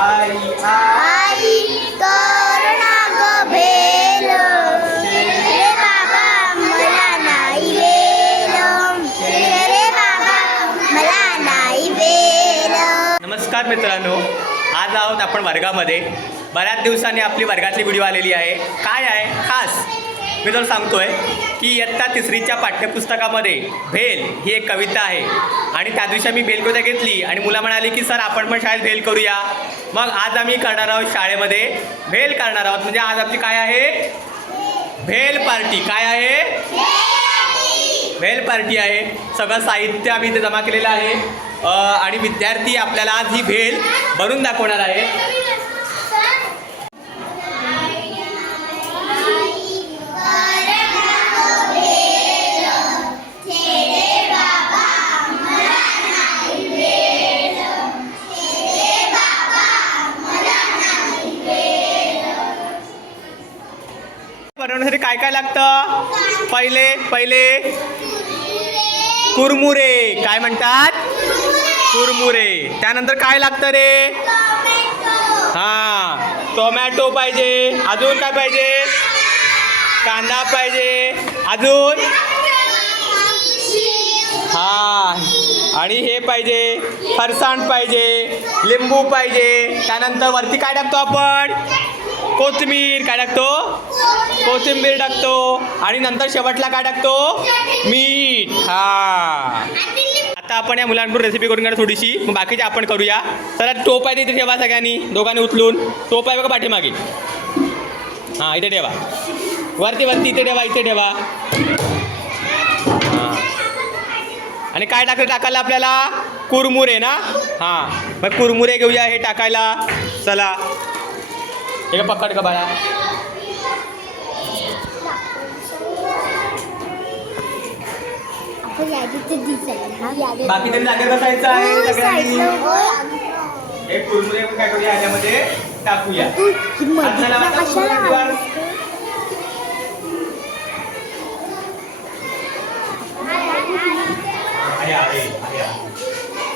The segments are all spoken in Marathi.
आई आई करुणा ग भेल रे बाबा मला नाही वेल रे बाबा मला नाही वेल नमस्कार मित्रांनो आज आहोत आपण वर्गामध्ये. बऱ्याच दिवसांनी आपली वर्गातली व्हिडिओ आलेली आहे. काय आहे? खास. मी तुला सांगतोय की इयत्ता तिसरीच्या पाठ्यपुस्तकामध्ये भेल ही एक कविता आहे. आणि त्या दिवशी आम्ही भेल कविता घेतली आणि मुलं म्हणाली की सर आपण पण शाळेत भेल करूया. मग आज आम्ही करणार आहोत शाळेमध्ये भेल करणार आहोत. म्हणजे आज आपली काय आहे? भेल पार्टी. काय आहे? भेल पार्टी आहे. सगळं साहित्य आम्ही इथे जमा केलेलं आहे. आणि विद्यार्थी आपल्याला आज ही भेल भरून दाखवणार आहे. बनवण्यासाठी काय काय लागतं? पहिले पहिले. कुरमुरे. काय म्हणतात? कुरमुरे. त्यानंतर काय लागतं रे? हां टोमॅटो पाहिजे. अजून काय पाहिजे? कांदा पाहिजे. अजून? हा आणि हे पाहिजे. फरसाण पाहिजे. लिंबू पाहिजे. त्यानंतर वरती काय टाकतो आपण? कोथिंबीर. काय टाकतो? कोथिंबीर टाकतो. आणि नंतर शेवटला काय टाकतो? मीठ. हा. आता आपण या मुलांकडून रेसिपी करून घ्या थोडीशी. मग बाकीची आपण करूया. चला टोप आहे तिथे ठेवा सगळ्यांनी. दोघांनी उचलून. टोप आहे बघा पाठीमागे. हां इथे ठेवा. वरती वरती इथे ठेवा इथे ठेवा. हां. आणि काय टाकलं टाकायला आपल्याला? कुरमुरे ना? हां. मग कुरमुरे घेऊया हे टाकायला. चला. हे पकड का बाळा. बाकी तरी जागे बसायचं आहे सगळ्यांनी. हे कुरमुरे काय करूया ह्याच्यामध्ये टाकूया.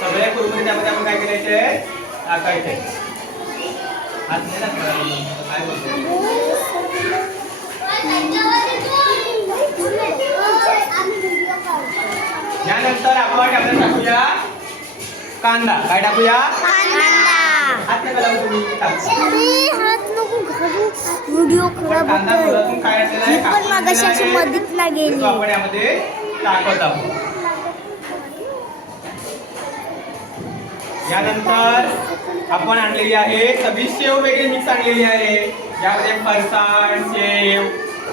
सगळ्या कुरमुरे त्यामध्ये आपण काय करायचे टाकायचे हात नाही टाकायचे. काय बोलतो यानंतर आपण आपल्याला टाकूया कांदा. काय टाकूया. व्हिडिओ खराब होतोय. पण मागाशी अशी गेली. आपण यामध्ये टाकत आहोत. यानंतर आपण आणलेली आहे सगळी शेव वेगळी मिक्स आणलेली आहे. यामध्ये फरसाण शेव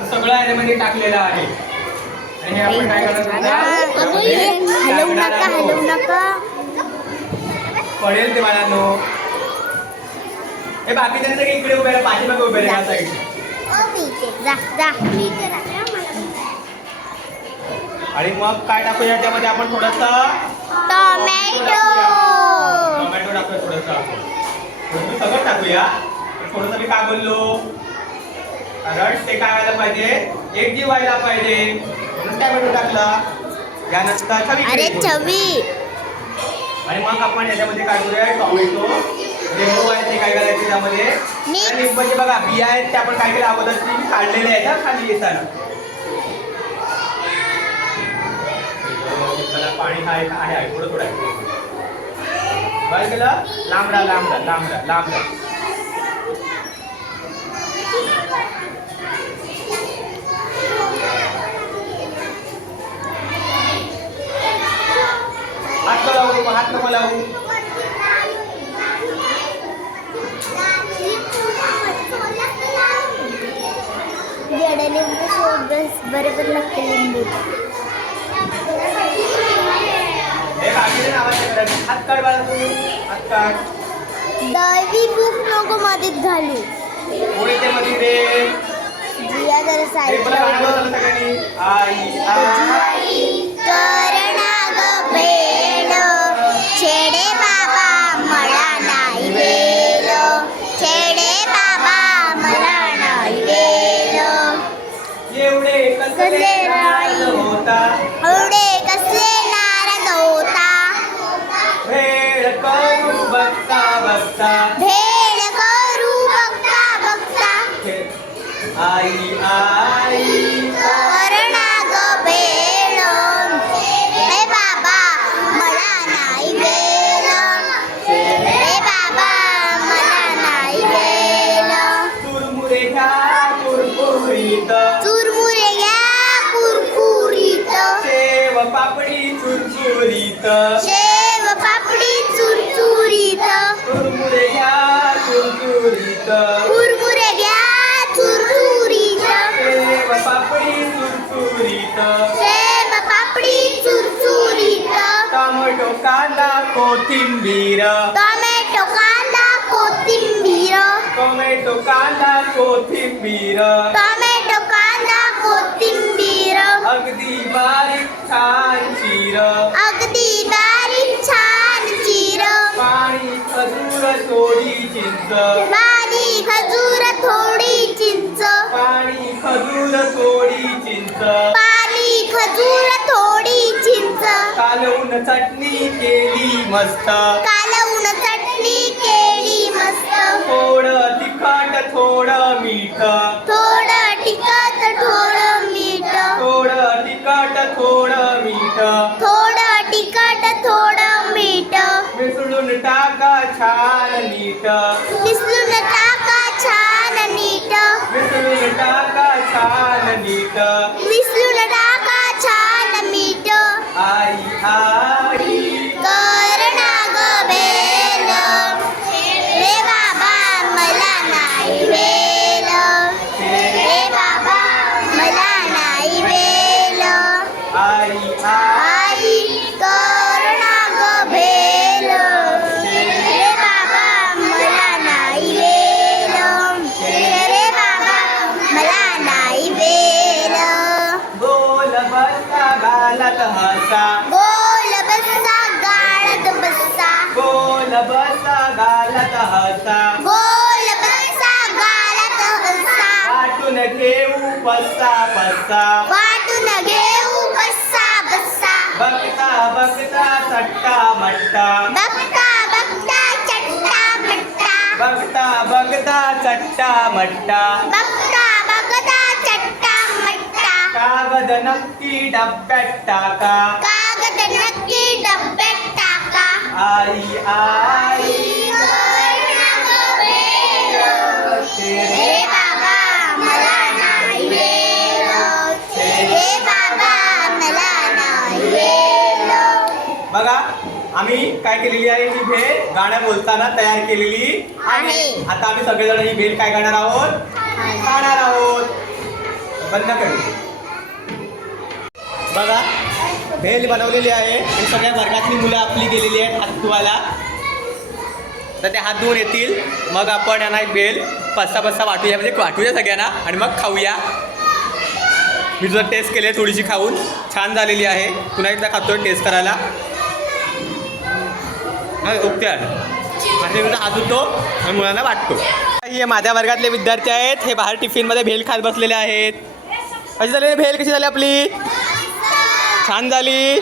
सगळं यामध्ये टाकलेलं आहे. आणि हे आपण काय करणार पडेल ते मला नो हे बाकीच्यांचं काही इकडे उभे राहा पाठीमागे उभे राहा आणि मग काय टाकूया त्यामध्ये आपण थोडस टोमॅटो टोमॅटो टाकूया थोडस सगळं टाकूया. थोडस कारण ते काय व्हायला पाहिजे? एक जीव व्हायला पाहिजे. म्हणून टोमॅटो टाकला? यानंतर चवी अरे. चवी आणि मग आपण याच्यामध्ये काय करूया? टोमॅटो लिंबू आहे ते काय करायचे त्यामध्ये. आणि लिंबाचे बघा बिया आहेत ते आपण काय केलं? अगोदर ती काढलेल्या आहेत हा खाली येताना. पाणी आहे थोडं थोडं काय केलं? लांबडा लांबडा लांबडा लांबडा हात नको लावू हात नको लावू लिंबू सोबत बरोबर लागते लिंबू दळवी बुक नको मध्येच घालू. जिया जरा आई आई. चुरचुरीत कुरमुरे घ्या चुरचुरीत. कुरमुरे घ्या चुरचुरीत. पापडी चुरचुरीत. सेव पापडी कांदा कोथिंबीर. टोमॅटो कांदा कोथिंबीर. टोमॅटो कांदा कोथिंबीर. टोमॅटो कांदा कोथिंबीर. अगदी बारीक छान चिर थोडी चिंच. बारी खजूर थोडी चिंच. पाणी खजूर थोडी चिंच. पाली खजूर थोडी चिंच. कालवून चटणी केली मस्त. कालवून चटणी केली मस्त. थोडं तिखट थोडं मीठ. हसा बोल बस्सा गाळत बस्सा बोल बसता गालात हसा। बोल बस्सा गाळत हसा. वाटून घेऊ पस्सा पस्सा वाटून घेऊ बस्सा बस्सा बघता बघता चट्टा मट्टा। बघता बघता चट्टा मट्टा. बघता बघता चट्टा मट्टा। कागद नक्की डब्यात टाका. कागद नक्की डब्यात टाका. आई आई. रे बाबा मला नाही वेळ रे बाबा मला नाही वेळ बघा आम्ही काय केलेली आहे? ही भेल गाणं बोलताना तयार केलेली आहे. आता आम्ही सगळेजण ही भेल काय करणार आहोत? खाणार आहोत. बंद करू. बघा भेल बनवलेली आहे. आणि सगळ्या वर्गातली मुलं आपली गेलेली आहेत हात धुवायला तर ते हात धुवून येतील. मग आपण यांना एक भेल पस्ता पस्ता वाटूया म्हणजे वाटूया सगळ्यांना आणि मग खाऊया. मी तुझं टेस्ट केली आहे थोडीशी खाऊन. छान झालेली आहे. पुन्हा एकदा खातोय टेस्ट करायला. ओके आहे हात धुतो आणि मुलांना वाटतो. हे माझ्या वर्गातले विद्यार्थी आहेत. हे बाहेर टिफिनमध्ये भेल खात बसलेले आहेत. कशी झाली भेल? कशी झाली आपली? छान झाली.